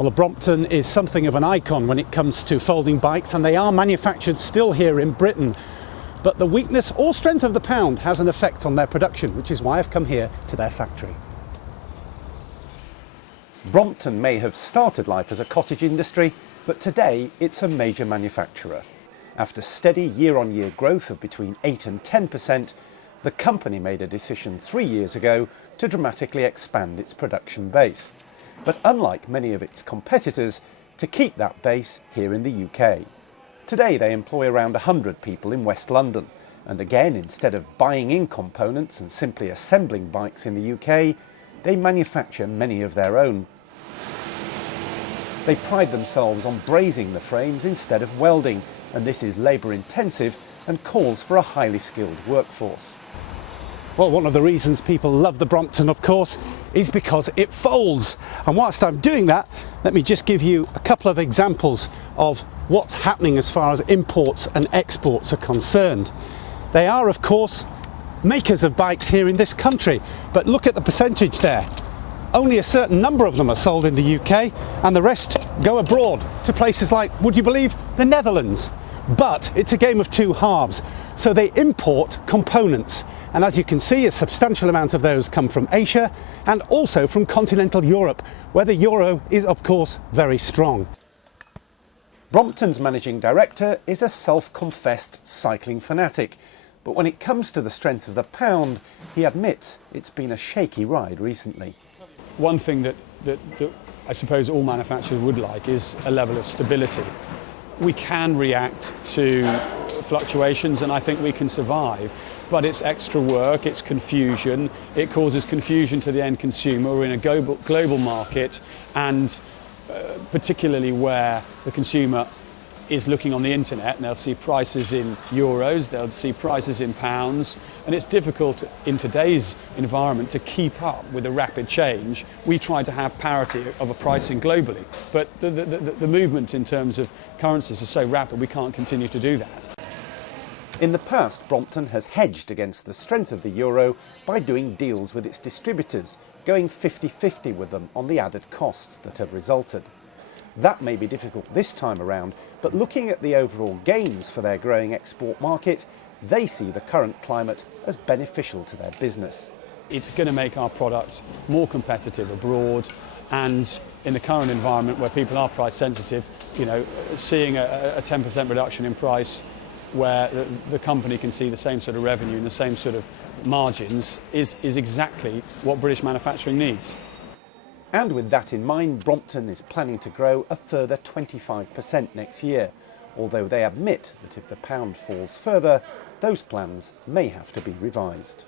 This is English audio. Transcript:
Well, the Brompton is something of an icon when it comes to folding bikes, and they are manufactured still here in Britain. But the weakness or strength of the pound has an effect on their production, which is why I've come here to their factory. Brompton may have started life as a cottage industry, but today it's a major manufacturer. After steady year-on-year growth of between 8 and 10%, the company made a decision 3 years ago to dramatically expand its production base. But unlike many of its competitors, to keep that base here in the UK. Today they employ around 100 people in West London, and again, instead of buying in components and simply assembling bikes in the UK, they manufacture many of their own. They pride themselves on brazing the frames instead of welding, and this is labour intensive and calls for a highly skilled workforce. Well, one of the reasons people love the Brompton, of course, is because it folds. And whilst I'm doing that, let me just give you a couple of examples of what's happening as far as imports and exports are concerned. They are, of course, makers of bikes here in this country, but look at the percentage there. Only a certain number of them are sold in the UK, and the rest go abroad to places like, would you believe, the Netherlands. But it's a game of two halves, so they import components, and as you can see, a substantial amount of those come from Asia and also from continental Europe, where the euro is of course very strong. Brompton's managing director is a self-confessed cycling fanatic, but when it comes to the strength of the pound, he admits it's been a shaky ride recently. One thing that I suppose all manufacturers would like is a level of stability. We can react to fluctuations, and I think we can survive, but it's extra work, it's confusion, it causes confusion to the end consumer. We're in a global market, and particularly where the consumer is looking on the internet, and they'll see prices in euros, they'll see prices in pounds, and it's difficult in today's environment to keep up with the rapid change. We try to have parity of a pricing globally, but the movement in terms of currencies is so rapid we can't continue to do that. In the past, Brompton has hedged against the strength of the euro by doing deals with its distributors, going 50-50 with them on the added costs that have resulted. That may be difficult this time around, but looking at the overall gains for their growing export market, they see the current climate as beneficial to their business. It's going to make our product more competitive abroad, and in the current environment where people are price sensitive, seeing a 10% reduction in price where the company can see the same sort of revenue and the same sort of margins is exactly what British manufacturing needs. And with that in mind, Brompton is planning to grow a further 25% next year, although they admit that if the pound falls further, those plans may have to be revised.